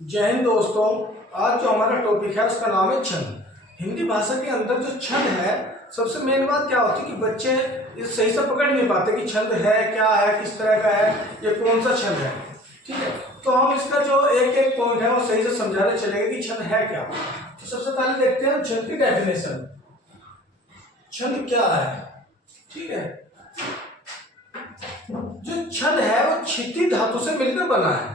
जय हिंद दोस्तों। आज जो हमारा टॉपिक है उसका नाम है छंद। हिंदी भाषा के अंदर जो छंद है, सबसे मेन बात क्या होती है कि बच्चे इस सही से पकड़ नहीं पाते कि छंद है क्या है, किस तरह का है, ये कौन सा छंद है। ठीक है, तो हम इसका जो एक एक पॉइंट है वो सही से समझाने चलेंगे कि छंद है क्या। तो सबसे पहले देखते हैं छंद की डेफिनेशन। छंद क्या है? ठीक है, जो छंद है वो क्षिति धातु से मिलकर बना है।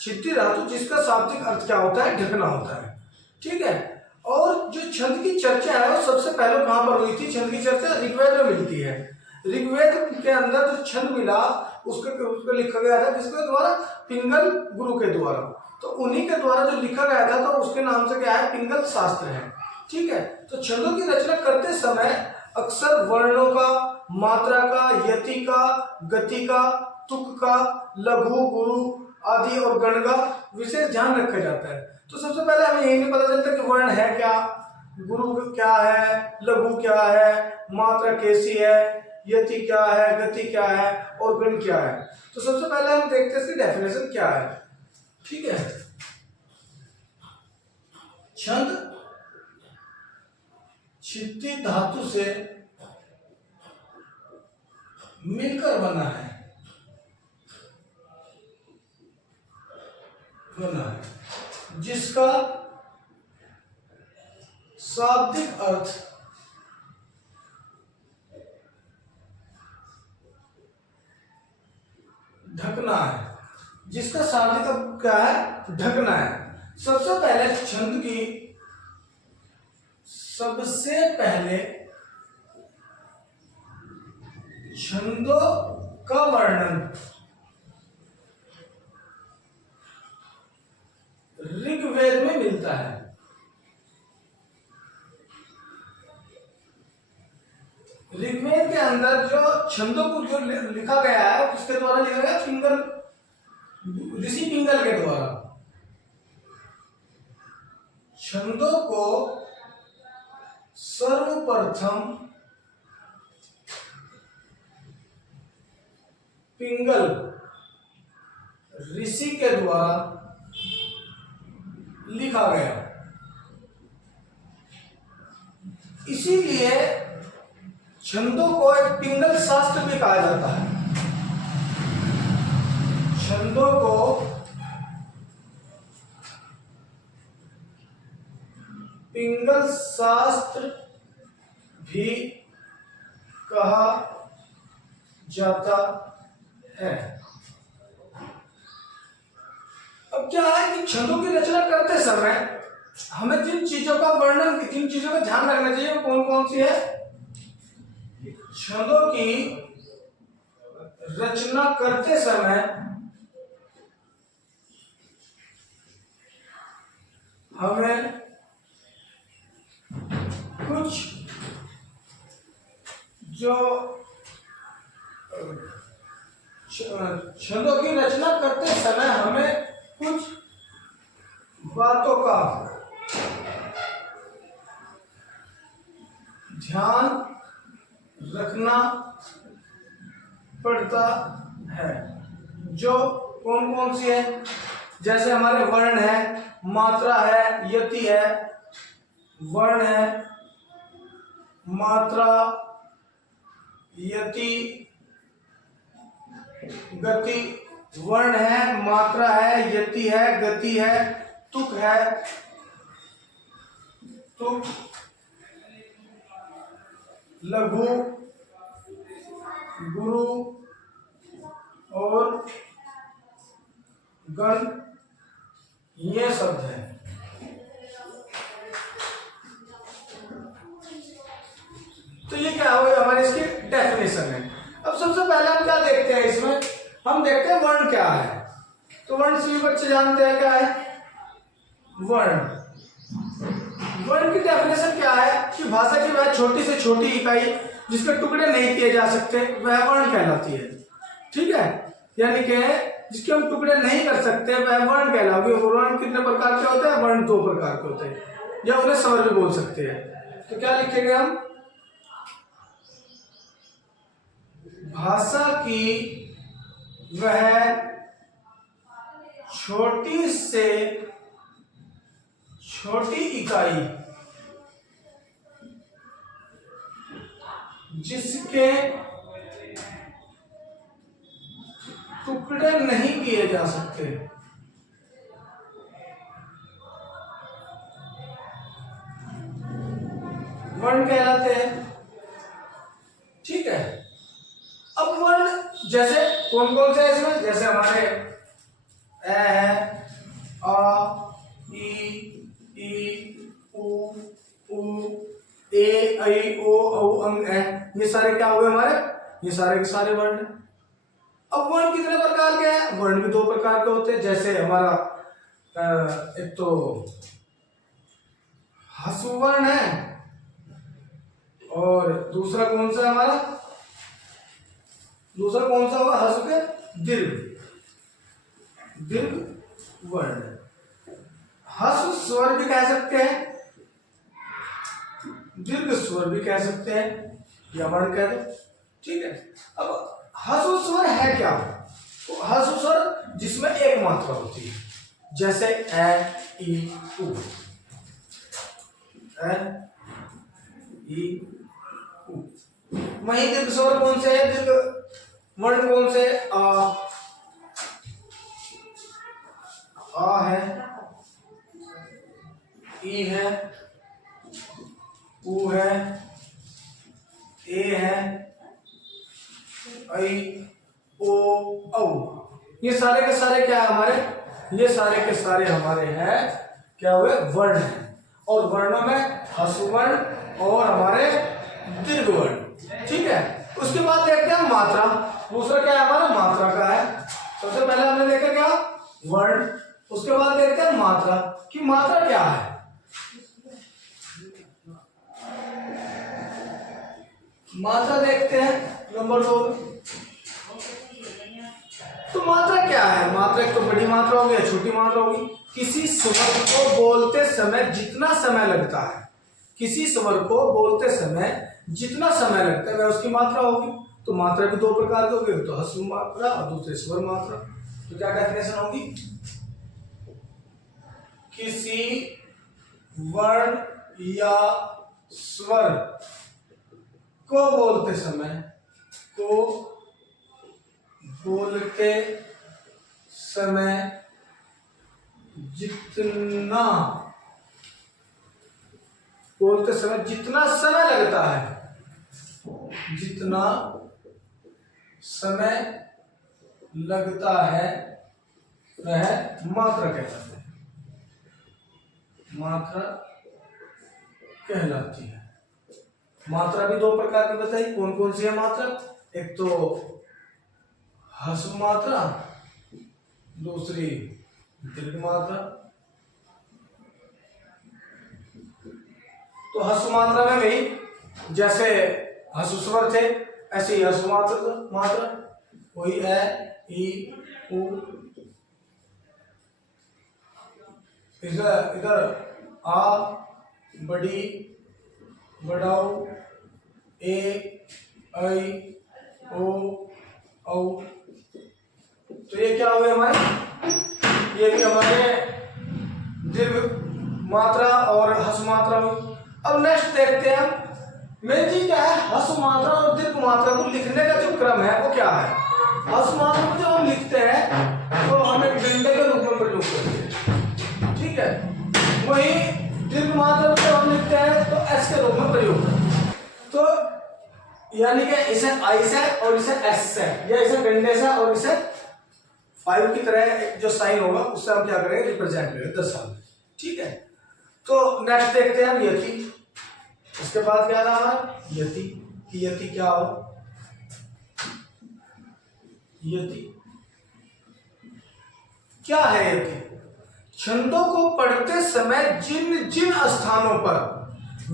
क्षिति धातु जिसका शाब्दिक अर्थ क्या होता है? ढकना होता है। ठीक है, और जो छंद की चर्चा है वो सबसे पहले कहां पर हुई थी? छंद की चर्चा ऋग्वेद में मिलती है। ऋग्वेद के अंदर जो छंद मिला उसको लिखा गया था किसके द्वारा? पिंगल गुरु के द्वारा। तो उन्हीं के द्वारा जो लिखा गया था तो उसके नाम से क्या है? पिंगल शास्त्र है। ठीक है, तो छंदों की रचना करते समय अक्सर वर्णों का, मात्रा का, यति का, गति का, तुक का, लघु, गुरु आदि और गण का विशेष ध्यान रखा जाता है। तो सबसे पहले हमें यही नहीं पता चलता कि वर्ण है क्या, गुरु क्या है, लघु क्या है, मात्रा कैसी है, यति क्या है, गति क्या है और गण क्या है। तो सबसे पहले हम देखते हैं इसकी डेफिनेशन क्या है। ठीक है, छंद क्षिति धातु से मिलकर बना है जिसका शाब्दिक अर्थ ढकना है। जिसका शाब्दिक अर्थ क्या है? ढकना है। सबसे पहले छंदों का वर्णन ऋग्वेद में मिलता है। ऋग्वेद के अंदर जो छंदों को जो लिखा गया है उसके द्वारा लिखा गया पिंगल, ऋषि पिंगल के द्वारा। छंदों को सर्वप्रथम पिंगल ऋषि के द्वारा लिखा गया। इसीलिए छंदों को एक पिंगल शास्त्र भी कहा जाता है। छंदों को पिंगल शास्त्र भी कहा जाता है। अब क्या है कि छंदों की रचना करते समय हमें जिन चीजों का वर्णन, जिन चीजों का ध्यान रखना चाहिए वो कौन कौन सी है? छंदों की रचना करते समय हमें कुछ जो छंदों की रचना करते समय हमें कुछ बातों का ध्यान रखना पड़ता है। जो कौन कौन सी है? जैसे हमारे वर्ण है, मात्रा है, यति है। वर्ण है, मात्रा, यति, गति। वर्ण है, मात्रा है, यति है, गति है, तुक है। तुक, लघु, गुरु और गण, ये शब्द है। तो ये क्या हो गया? हमारी इसकी डेफिनेशन है। अब सबसे पहले हम क्या देखते हैं इसमें? हम देखते हैं वर्ण क्या है। तो वर्ण सभी बच्चे जानते हैं क्या है? वर्ण की डेफिनेशन क्या है कि भाषा की वह छोटी से छोटी इकाई जिसके टुकड़े नहीं किए जा सकते वह वर्ण कहलाती है। ठीक है, यानी कि जिसके हम टुकड़े नहीं कर सकते वह वर्ण कहलाओगे। वर्ण कितने प्रकार के होते हैं? वर्ण 2 प्रकार के होते हैं, या उन्हें स्वर भी बोल सकते हैं। तो क्या लिखेंगे हम? भाषा की वह छोटी से छोटी इकाई जिसके टुकड़े नहीं किए जा सकते, वर्ण कहलाते हैं। ठीक है, अब वर्ण जैसे कौन कौन से इसमें, जैसे हमारे ए है, आ, ई, उ, ए, ऐ, ओ, औ, अंग, ए, ये सारे क्या हुए हमारे, ये सारे के सारे वर्ण हैं। अब वर्ण कितने प्रकार के हैं? वर्ण भी दो प्रकार के होते हैं। जैसे हमारा एक तो ह्रस्व वर्ण है और दूसरा कौन सा हमारा, दूसरा कौन सा होगा, ह्रस्व के दीर्घ वर्ण। ह्रस्व स्वर भी कह सकते हैं, दीर्घ स्वर भी कह सकते हैं, या वर्ण कह दो। ठीक है, अब ह्रस्व स्वर है क्या? तो ह्रस्व स्वर जिसमें एक मात्रा होती है, जैसे ए, ई, उ, ए, ई, उ। वहीं दीर्घ स्वर कौन से है, दीर्घ वर्ण कौन से? आ है, ई है, उ है, ए है, ऐ, ओ, औ। ये सारे के सारे क्या है हमारे, ये सारे के सारे हमारे हैं क्या हुए, वर्ण हैं। और वर्णों में ह्रस्व वर्ण और हमारे दीर्घ वर्ण। ठीक है, उसके बाद देखते हैं मात्रा। दूसरा क्या है हमारा, मात्रा का है। सबसे पहले हमने देखा क्या, वर्ण, उसके बाद देखते हैं मात्रा कि मात्रा क्या है। मात्रा देखते हैं नंबर 2। तो मात्रा क्या है? मात्रा एक तो बड़ी मात्रा होगी या छोटी मात्रा होगी। किसी स्वर को बोलते समय जितना समय लगता है, किसी स्वर को बोलते समय जितना समय लगता है वह उसकी मात्रा होगी। तो मात्रा भी दो प्रकार की होगी, तो ह्रस्व मात्रा और दूसरे स्वर मात्रा। तो क्या डेफिनेशन होगी, किसी वर्ण या स्वर को बोलते समय जितना समय लगता है, जितना समय लगता है वह मात्रा कहलाती है, मात्रा कहलाती है। मात्रा भी दो प्रकार की बताई, कौन कौन सी है मात्रा? एक तो ह्रस्व मात्रा, दूसरी दीर्घ मात्रा। तो ह्रस्व मात्रा में भी जैसे ह्रस्व स्वर थे ऐसे ही ह्रस्व मात्रा वही ए, ई, उ। इधर आ, बड़ी, बड़ाऊ, ए, ऐ, ओ, औ। तो ये क्या हुए हमारे, ये भी हमारे दीर्घ मात्रा और ह्रस्व मात्रा हुई। अब नेक्स्ट देखते हैं हम मेन चीज क्या है, ह्रस्व मात्रा और दीर्घ मात्रा को लिखने का जो क्रम है वो क्या है। ह्रस्व मात्रा को जब हम लिखते हैं तो हम एक डंडे के रूप में प्रयोग करते हैं। ठीक है, वही दीर्घ मात्रा को हम लिखते हैं तो एस के रूप में प्रयोग करते हैं। तो यानी कि इसे आई से और इसे एस से, या इसे डंडे से और इसे 5 की तरह जो साइन होगा उससे हम क्या करेंगे, रिप्रेजेंट करेंगे, दर्शाएंगे। ठीक है, तो नेक्स्ट देखते हैं हम यति। उसके बाद क्या था हमारा, यति। कि यति क्या हो, यति क्या है? यति छंदों को पढ़ते समय जिन जिन स्थानों पर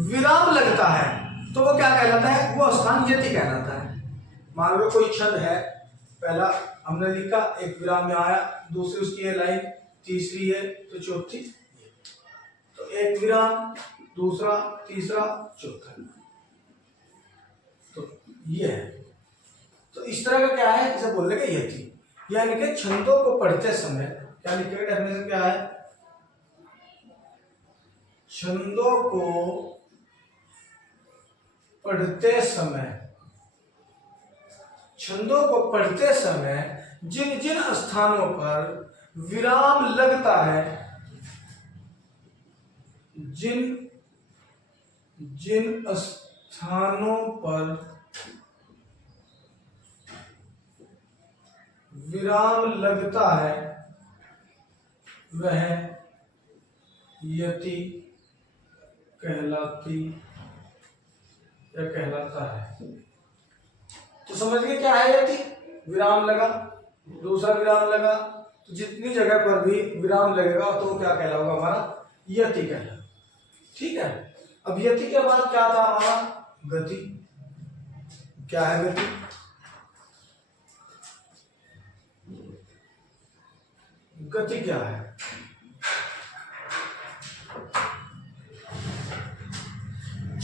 विराम लगता है तो वो क्या कहलाता है, वो स्थान यति कहलाता है। मान लो कोई छंद है, पहला हमने लिखा, एक विराम में आया, दूसरी उसकी है लाइन, तीसरी है तो चौथी, तो एक विराम, दूसरा, तीसरा, चौथा, तो ये है। तो इस तरह का क्या है, इसे बोलने का यति। यानी कि छंदों को पढ़ते समय क्या लिखेगा, डेफिनेशन क्या है, छंदों को पढ़ते समय जिन जिन स्थानों पर विराम लगता है, जिन जिन स्थानों पर विराम लगता है वह यति कहलाता है। तो समझ गए क्या है यति? विराम लगा, दूसरा विराम लगा, तो जितनी जगह पर भी विराम लगेगा तो वो क्या कहलाएगा? हमारा यति कहलाएगा। ठीक है। अब यति के बाद क्या था हमारा? गति। क्या है गति? गति क्या है?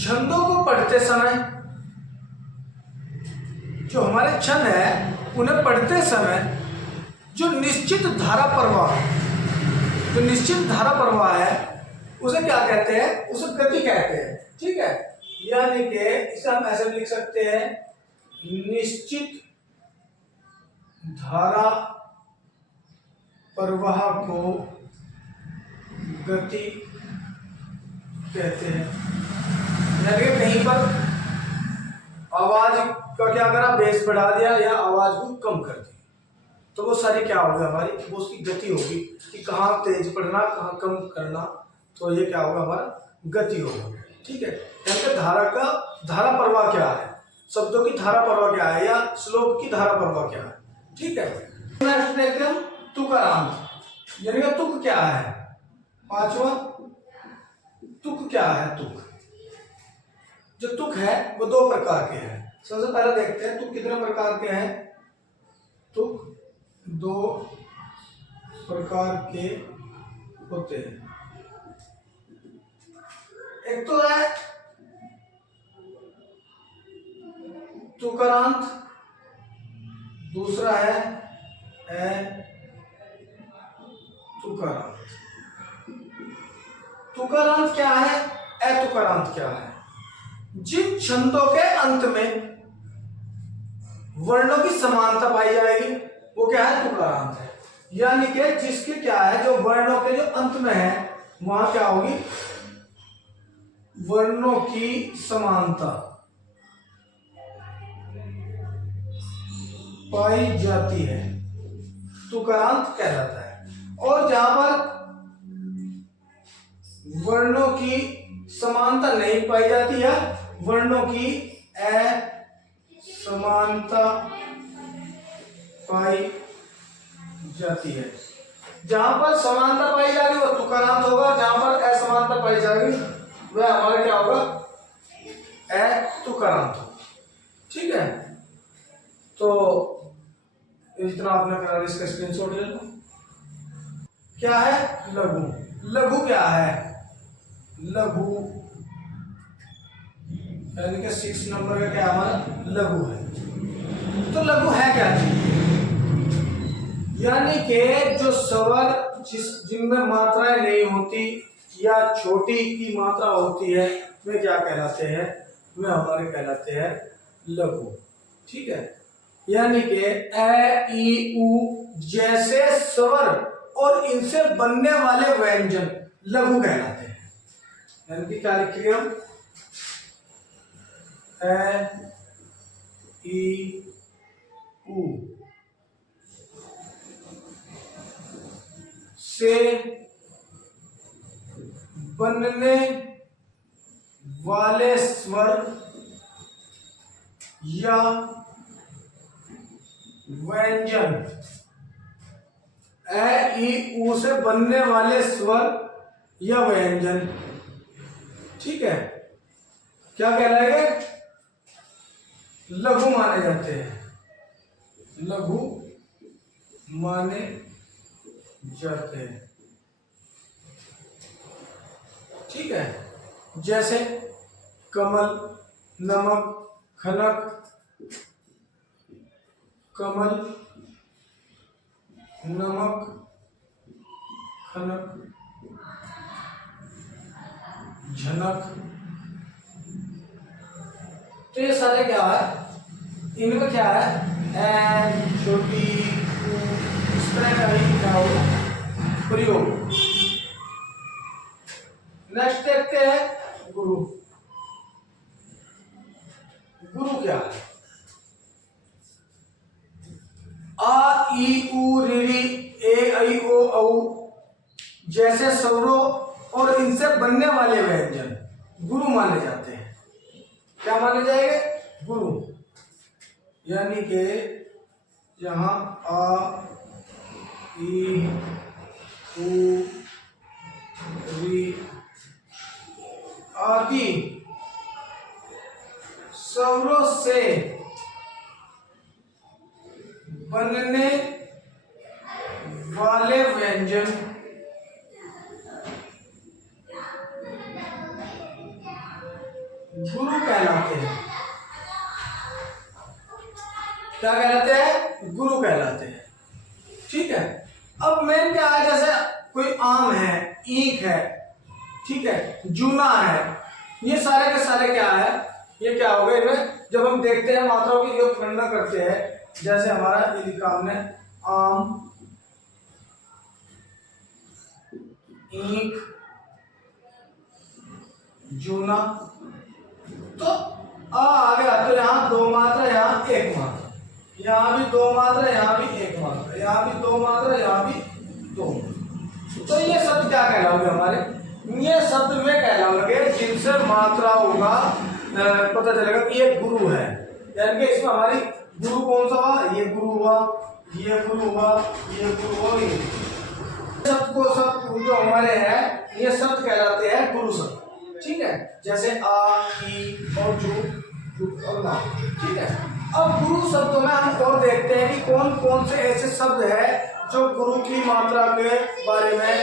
छंदों को पढ़ते समय जो हमारे छंद है उन्हें पढ़ते समय जो निश्चित धारा प्रवाह है उसे क्या कहते हैं? उसे गति कहते हैं। ठीक है। यानी कि इसे हम ऐसे लिख सकते हैं, निश्चित धारा प्रवाह को गति कहते हैं। यानी कि कहीं पर आवाज का क्या करा? बेस बढ़ा दिया या आवाज को कम कर दिया, तो वो सारी क्या होगी? हमारी वो उसकी गति होगी कि कहाँ तेज पढ़ना, कहाँ कम करना। तो ये क्या होगा? हमारा गति होगा। ठीक है। यानी धारा प्रवाह क्या है, शब्दों की धारा प्रवाह क्या है, या श्लोक की धारा प्रवाह क्या है। ठीक है। नेक्स्ट देखते हैं हम तुकारांत। यानी कि तुक क्या है? पांचवा तुक क्या है? तुक जो तुक है वो दो प्रकार के हैं। सबसे पहले देखते हैं तुक कितने प्रकार के हैं। तुक दो प्रकार के होते हैं। एक तो है तुकारांत, दूसरा है तुकारांत। तुकारांत क्या है? अतुकारांत क्या है? जिन छंदों के अंत में वर्णों की समानता पाई जाएगी वो क्या है? तुकारांत है। यानी कि जिसके क्या है, जो वर्णों के जो अंत में है वहां क्या होगी? वर्णों की समानता पाई जाती है, तुकारांत कहलाता है। और जहां पर वर्णों की समानता नहीं पाई जाती है, वर्णों की असमानता पाई जाती है। जहां पर समानता पाई जाएगी वह तुकारांत होगा, जहां पर असमानता पाई जाएगी वह हमारा क्या होगा? अतुकारांत होगा। ठीक है। तो इतना आपने करा, इसका स्क्रीनशॉट ले लो। क्या है? लघु। लघु क्या है? लघु यानी कि 6 नंबर का क्या हमारा? लघु है। तो लघु है क्या चीज? यानी कि जो स्वर जिनमें मात्राएं नहीं होती या छोटी की मात्रा होती है वे क्या कहलाते हैं? वे हमारे कहलाते हैं लघु। ठीक है। यानी कि ए, ई, उ जैसे स्वर और इनसे बनने वाले व्यंजन लघु कहलाते हैं। यानी कि क्या लिखेंगे हम? ए, ई, उ से बनने वाले स्वर या व्यंजन, ए, ई, उ से बनने वाले स्वर या व्यंजन, ठीक है, क्या कहलाएंगे? लघु माने जाते हैं। लघु माने जाते हैं। ठीक है। जैसे कमल, नमक, खनक, कमल, नमक, खनक, झनक। तो ये सारे क्या है, इनमें क्या है, एन, छोटी, ऊ, इस तरह का ही क्या होगा प्रयोग। नेक्स्ट देखते हैं गुरु। गुरु क्या है, आ ई उ री री ए ऐ ओ औ जैसे स्वरों और इनसे बनने वाले व्यंजन गुरु माने जाते हैं। क्या माने जाएंगे, गुरु। यानी कि यहाँ आ ई उ री आदि स्वरों से बनने वाले व्यंजन गुरु कहलाते हैं। क्या कहलाते हैं, गुरु कहलाते हैं। ठीक है, अब मेन क्या है, जैसे कोई आम है, ईख है, ठीक है, जूना है, ये सारे के सारे क्या है, ये क्या हो गए, इनमें जब हम देखते हैं मात्राओं की जो गणना करते हैं, जैसे हमारा ये लिखा हमने आम, ईख, जूना, तो आ गया, तो यहाँ दो मात्रा, यहाँ एक मात्रा, यहाँ भी दो मात्रा, यहाँ भी एक मात्रा, यहाँ भी दो मात्रा, यहाँ भी दो। तो ये शब्द क्या कहलाओगे हमारे, ये शब्द में कहलाओगे जिनसे मात्रा होगा पता चलेगा कि ये गुरु है। यानी कि इसमें हमारी गुरु कौन सा हुआ, ये गुरु हुआ, ये गुरु हुआ, ये गुरु हुआ, ये शब्द को सब जो हमारे हैं ये शब्द कहलाते हैं गुरु शब्द। ठीक है, जैसे आ, ई और जू और ना। ठीक है, अब गुरु शब्दों में हम और देखते हैं कि कौन कौन से ऐसे शब्द है जो गुरु की मात्रा के बारे में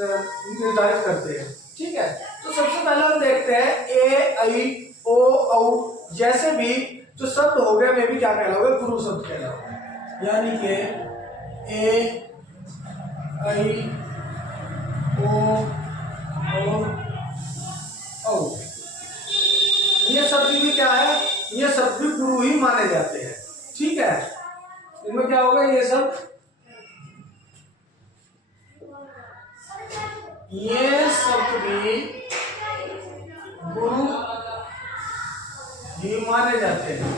निर्धारित करते हैं। ठीक है, तो सबसे पहले हम देखते हैं ए, ऐ, ओ, औ जैसे भी जो शब्द हो गए वे भी क्या कहलाओगे, गुरु शब्द कहलाओगे। यानी कि ए, ऐ, ओ, औ ये शब्द भी क्या है, ये शब्द भी गुरु ही माने जाते हैं। ठीक है, इनमें क्या होगा, ये सब ये शब्द भी गुरु ही माने जाते हैं।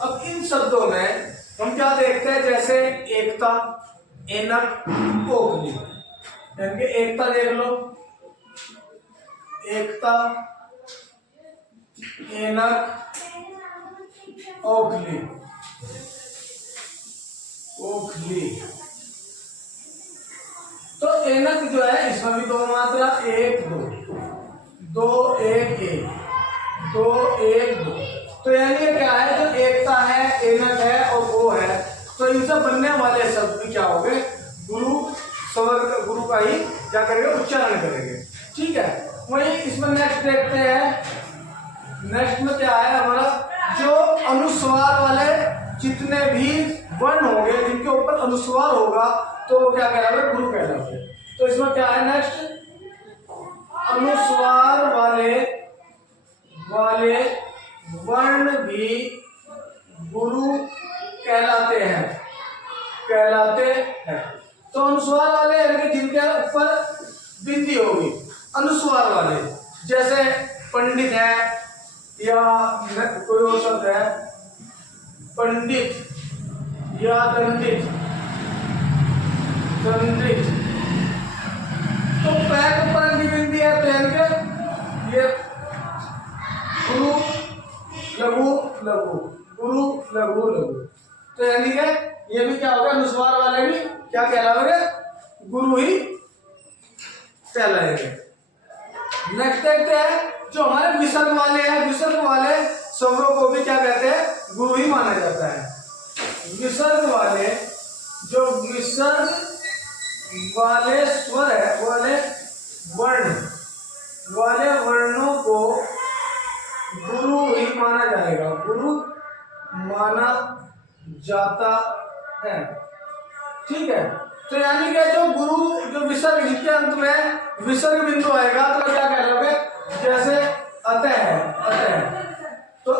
अब इन शब्दों में हम क्या देखते हैं, जैसे एकता, एनक, ओखली। यानी कि एकता देख लो, एकता, एनक, ओखली, ओखली। तो एनक जो है इसमें भी दो मात्रा, एक दो, दो एक एक, दो एक दो। तो यानी ये क्या है, जो एकता है, एनक है और वो है, तो इनसे बनने वाले शब्द भी क्या हो गए, गुरु स्वर, गुरु का ही क्या करेंगे, उच्चारण करेंगे। ठीक है, वही इसमें नेक्स्ट देखते हैं। नेक्स्ट में क्या है हमारा, जो अनुस्वार वाले जितने भी वर्ण होंगे, जिनके ऊपर अनुस्वार होगा, तो वो क्या कहलावे, गुरु कहलावे। तो इसमें क्या है नेक्स्ट, अनुस्वार वाले वर्ण भी गुरु कहलाते हैं, कहलाते हैं। तो अनुस्वार वाले यानी कि जिनके ऊपर बिंदी होगी, अनुस्वार वाले, जैसे पंडित है या कोई और शब्द है, पंडित या दंडित, दंडित। तो पैर के ऊपर बिंदी है, तो यानी कि ये गुरु लघु लघु, गुरु लघु लघु। तो यानी कि ये भी क्या होगा, अनुस्वार वाले भी क्या कहलाएंगे, गुरु ही कहलाएंगे। नेक्स्ट देखते हैं, जो हमारे विसर्ग वाले हैं, विसर्ग वाले स्वरों को भी क्या कहते हैं, गुरु ही माना जाता है। विसर्ग वाले, जो विसर्ग वाले स्वर है, वाले वर्ण, वाले वर्णों को गुरु ही माना जाएगा, गुरु माना जाता है। ठीक है। तो यानी कि जो गुरु जो विसर्ग के अंत में विसर्ग बिंदु आएगा तो क्या कह लोगे, जैसे अतः है, अतः तो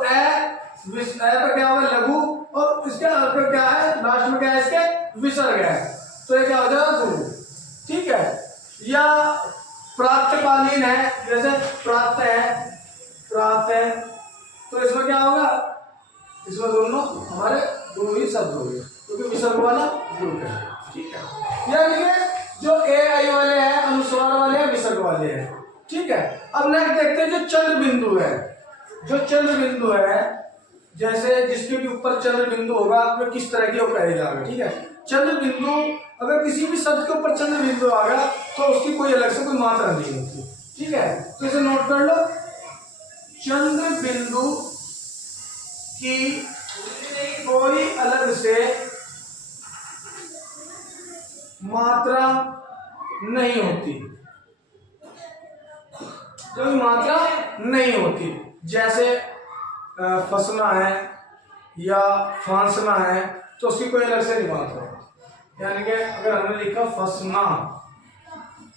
पर क्या होगा लघु, और इसके अंत में क्या है, लास्ट में क्या है इसके विसर्ग है, तो ये क्या हो जाएगा गुरु। ठीक है। या प्रातःकालीन है, जैसे प्रातः है, प्रातः है, तो इसमें क्या होगा, इसमें दोनों हमारे गुरु ही शब्द हो गए क्योंकि विसर्ग वाला गुरु है। ठीक है। यानी जो ए आई वाले हैं, अनुस्वार वाले हैं, विसर्ग वाले हैं। ठीक है। अब नेक्स्ट देखते हैं जो चंद्र बिंदु है। जो चंद्र बिंदु है, जैसे जिसके भी ऊपर चंद्र बिंदु होगा तो किस तरह की वो कहे जाएगा। ठीक है। चंद्र बिंदु, अगर किसी भी शब्द के ऊपर चंद्र बिंदु आ गया तो उसकी कोई अलग से कोई मात्रा नहीं होती। ठीक है। तो इसे नोट कर लो, चंद्र बिंदु की कोई अलग से मात्रा नहीं होती, कोई मात्रा नहीं होती। जैसे फंसना है या फांसना है तो उसकी कोई अलग से नहीं मात्रा। यानी कि अगर हमने लिखा फंसना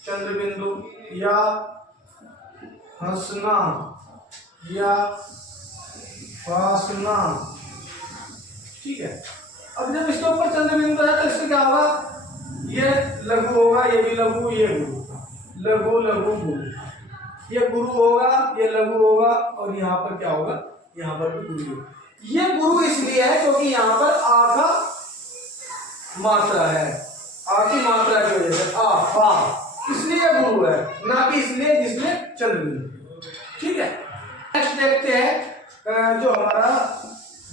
चंद्र बिंदु, या हंसना या फांसना, ठीक है। अब जब इसके ऊपर चंद्र बिंदु है तो इससे क्या होगा, ये लघु होगा, ये भी लघु, ये गुरु, लघु लघु गुरु, ये गुरु होगा, ये लघु होगा, और यहाँ पर क्या होगा, यहाँ पर भी गुरु होगा। ये गुरु इसलिए है क्योंकि यहाँ पर आ का मात्रा है, आ की मात्रा की वजह से आ फा, इसलिए गुरु है, ना कि इसलिए जिसमें चंद्र बिंदु। ठीक है। नेक्स्ट देखते हैं जो हमारा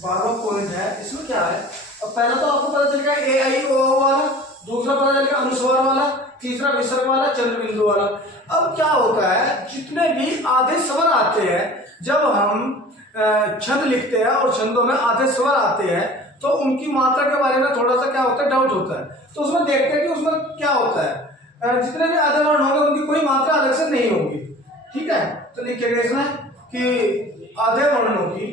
12वां पॉइंट है, इसमें क्या है। अब पहला तो आपको पता चलेगा ए आई ओ वाला, दूसरा पता चलेगा अनुस्वार वाला, तीसरा विसर्ग वाला, चंद्र बिंदु वाला। अब क्या होता है, जितने भी आधे स्वर आते हैं, जब हम छंद लिखते हैं और छंदों में आधे स्वर आते हैं तो उनकी मात्रा के बारे में थोड़ा सा क्या होता है, डाउट होता है। तो उसमें देखते हैं कि उसमें क्या होता है, जितने भी आधे वर्ण होंगे उनकी कोई मात्रा अलग से नहीं होगी। ठीक है। तो लिखिएगा इसमें कि आधे वर्णों की,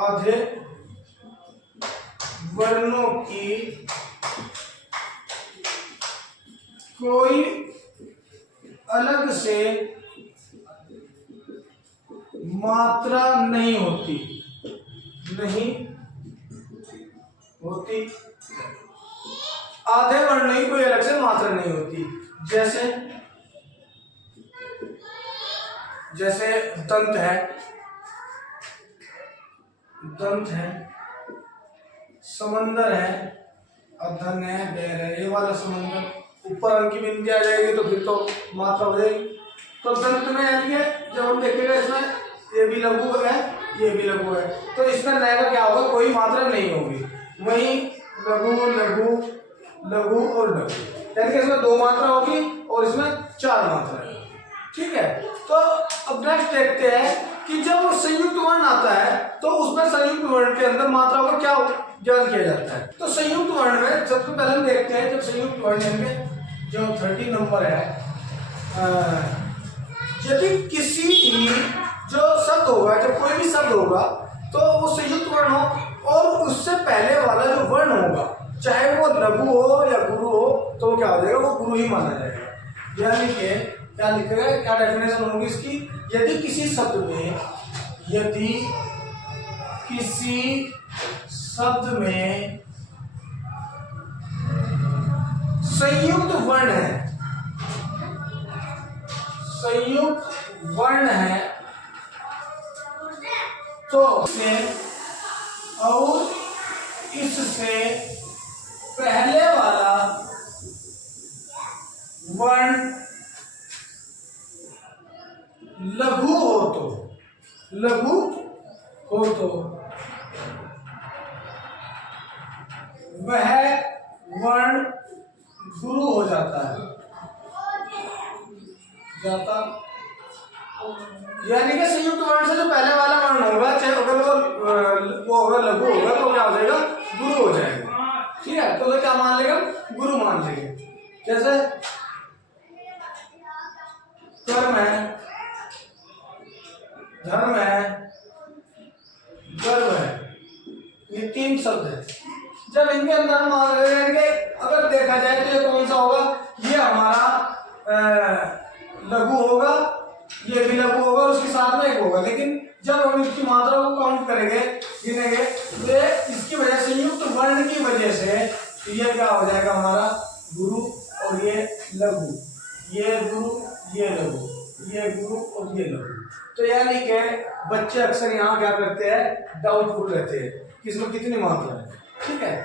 आधे वर्णों की कोई अलग से मात्रा नहीं होती, नहीं होती। आधे वर्ण की कोई अलग से मात्रा नहीं होती। जैसे जैसे दंत है, दंत है, समंदर है, अधन है, बैर है, ये वाला समंदर, ऊपर अंक की बिंदी आ जाएगी तो फिर तो मात्रा हो जाएगी। तो दंत में यानी कि जब हम देखेंगे इसमें ये भी लघु है, ये भी लघु है, तो इसमें नए का क्या होगा, कोई मात्रा नहीं होगी। वहीं लघु लघु लघु और लघु, यानी कि इसमें 2 मात्रा होगी और इसमें 4 मात्रा है। ठीक है। तो अब नेक्स्ट देखते हैं कि जब संयुक्त वर्ण आता है तो उसमें संयुक्त वर्ण के अंदर मात्राओं का क्या ज्ञान किया जाता है। तो संयुक्त वर्ण में सबसे पहले हम देखते हैं, जब संयुक्त वर्ण में जो 30 नंबर है, यदि किसी भी जो शब्द होगा, जब कोई भी शब्द होगा तो वो संयुक्त वर्ण हो और उससे पहले वाला जो वर्ण होगा, चाहे वो लघु हो या गुरु हो, तो क्या हो जाएगा, वो गुरु ही माना जाएगा। यानी कि क्या लिखेगा, क्या डेफिनेशन होगी इसकी, यदि किसी शब्द में, यदि किसी शब्द में संयुक्त वर्ण है, संयुक्त वर्ण है, तो से और इससे पहले वाला वर्ण लघु हो तो, लघु हो तो वह वर्ण गुरु हो जाता है, जाता। यानी कि संयुक्त वर्ण से जो पहले वाला वर्ण होगा, चाहे अगर वो अगर लघु होगा तो क्या हो जाएगा, गुरु हो जाएगा। ठीक है। तो क्या मान लेगा, गुरु मान लेंगे। जैसे कर्म है, धर्म है, गर्व है, ये 3 शब्द है। जब इनके अंदर हम अगर देखा जाए तो ये कौन सा होगा, ये हमारा लघु होगा, ये भी लघु होगा, उसके साथ में एक होगा। लेकिन जब हम इसकी मात्रा को काउंट करेंगे, गिनेंगे, तो ये इसकी वजह से संयुक्त वर्ण की वजह से ये क्या हो जाएगा हमारा गुरु और ये लघु, ये गुरु ये लघु, ये गुरु और ये लघु। तो यानी कि बच्चे अक्सर यहाँ क्या करते हैं, डाउटफुल रहते हैं कि इसमें कितनी मात्रा है। ठीक है,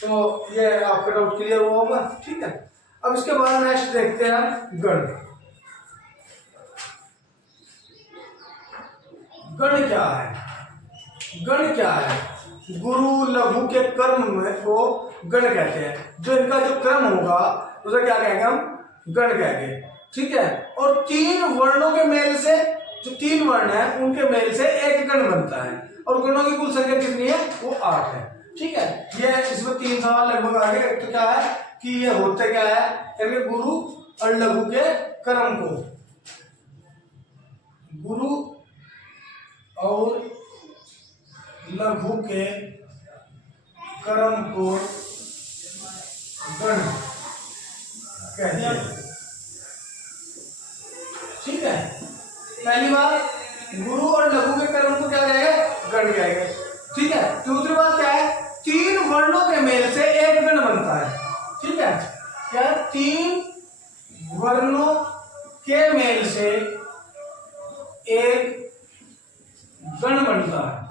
तो ये आपका डाउट क्लियर हुआ होगा। ठीक है, अब इसके बाद नेक्स्ट देखते हैं हम गण। गण क्या है? गण क्या है? गुरु लघु के कर्म में को गण कहते हैं। जो इनका जो क्रम होगा उसे क्या कहेंगे हम, गण कहेंगे। ठीक है, और तीन वर्णों के मेल से, जो तीन वर्ण है उनके मेल से एक गण बनता है, और गणों की कुल संख्या कितनी है, वो 8 है। ठीक है, ये इसमें 3 सवाल लगभग आगे। तो क्या है कि ये होते क्या है, यानी गुरु और लघु के कर्म को, गुरु और लघु के कर्म को गण कहते हैं। ठीक है, पहली बात गुरु और लघु के कर्म को क्या कहेंगे, गण कहेंगे। ठीक है, दूसरी बात क्या है, तीन वर्णों के मेल से एक गण बनता है। ठीक है, क्या, तीन वर्णों के मेल से एक गण बनता है।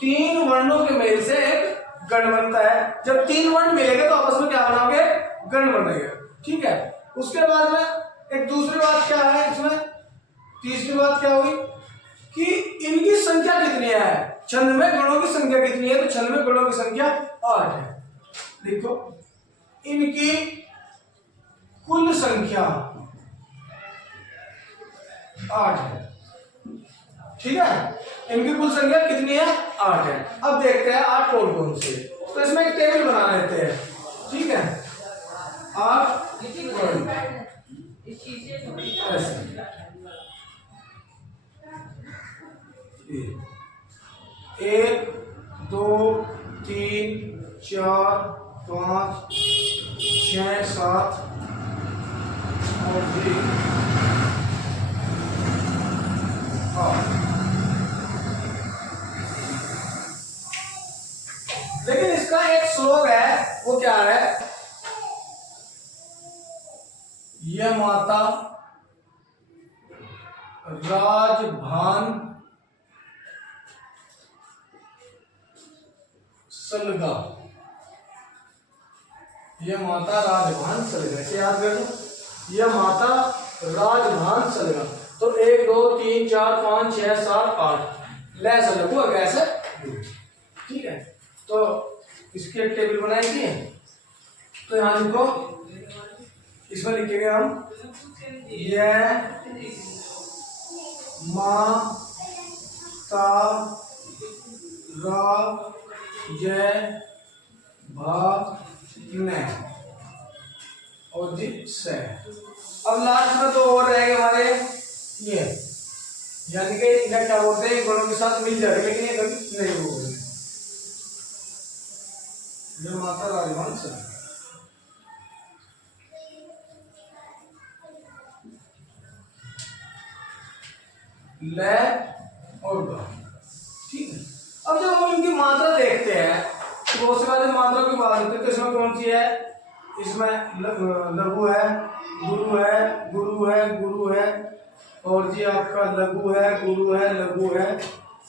तीन वर्णों के मेल से एक गण बनता है। जब तीन वर्ण मिलेंगे तो आपस में क्या बनाओगे, गण बनेगा। ठीक है, उसके बाद में एक दूसरी बात क्या है इसमें, तीसरी बात क्या हुई कि इनकी संख्या कितनी है, छंद में गणों की संख्या कितनी है, तो छंद में गणों की संख्या 8 है। देखो, इनकी कुल संख्या 8 है। ठीक है, इनकी कुल संख्या कितनी है, 8 है। अब देखते हैं 8 कौन कौन से, तो इसमें एक टेबल बना लेते हैं। ठीक है, 8 1 2 3 4 5 6 7 और 8। लेकिन इसका एक श्लोक है, वो क्या है, यह माता राजभान सलगा, यह माता राजभान सलगा, इसे याद कर लो, यह माता राजभान सलगा। तो 1 2 3 4 5 6 7 8 ले सलगू कैसे। ठीक है, तो इसकी एक टेबल बनाएंगे। तो यहां लिखो, इसमें लिखेंगे हम, यह मां ता रा जय भा ने और जी से। अब लास्ट में तो और रहेंगे हमारे ये, यानी कि इन्हें क्या बोलते हैं, गणों के साथ मिल जाएगा, लेकिन ये कभी नहीं होगा। जो माता राजभान से ले और गा। ठीक है, अब जब हम इनकी मात्रा देखते हैं तो बहुत से बात मात्रा की बात होती है। तो इसमें कौन सी है, इसमें लघु है, गुरु है, गुरु है, गुरु है, और जी आपका लघु है, गुरु है, लघु है,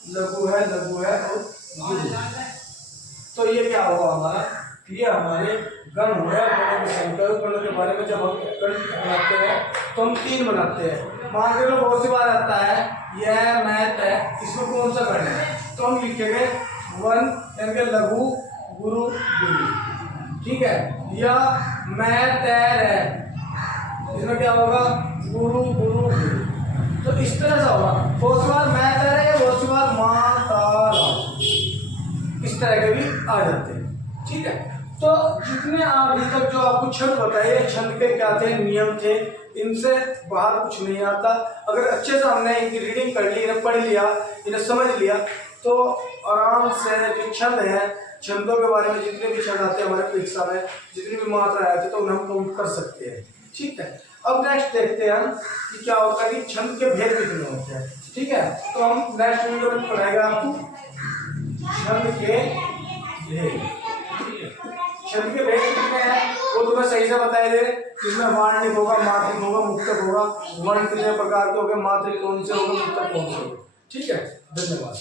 लघु है, लघु है और गुरु। तो ये क्या हुआ हमारा, ये हमारे गण हो गया। गणों की संख्या, गणों के बारे में जब हम गण बनाते हैं तो हम 3 बनाते हैं। मान के लो बहुत सी बार आता है यह मैथ है, इसमें कौन सा गण है, तो हम लिखेंगे 1 यानी कि लघु गुरु गुरु। ठीक है, या मैं तैर है, इसमें क्या होगा, गुरु गुरु गुरु। तो इस तरह से होगा, बहुत सी बार मैं तैर है, बहुत सी बार माँ तारा, इस तरह के भी आ जाते हैं। ठीक है, तो जितने अभी तक जो आपको छंद बताए, छंद के क्या थे, नियम थे, इनसे बाहर कुछ नहीं आता। अगर अच्छे से हमने इनकी रीडिंग कर ली, इन्हें पढ़ लिया, इन्हें समझ लिया, तो आराम से जो छंद है, छंदों के बारे में जितने भी छंद आते हैं हमारे परीक्षा में, जितनी भी मात्रा आती है तो उन्हें हम काउंट कर सकते हैं। ठीक है, अब नेक्स्ट देखते हैं हम कि क्या होता है कि छंद के भेद कितने होते हैं। ठीक है, तो हम नेक्स्ट वीडियो में पढ़ाएगा आपको छंद के भेद। छंद के भेद कितने हैं वो तुम्हें सही से बताए दे, जिसमें वार्णिक होगा, मात्रिक होगा, मुक्तक होगा। वर्ण कितने प्रकार के होंगे, मात्रिक कौन से होंगे, मुक्तक कौन से होंगे। ठीक है, धन्यवाद।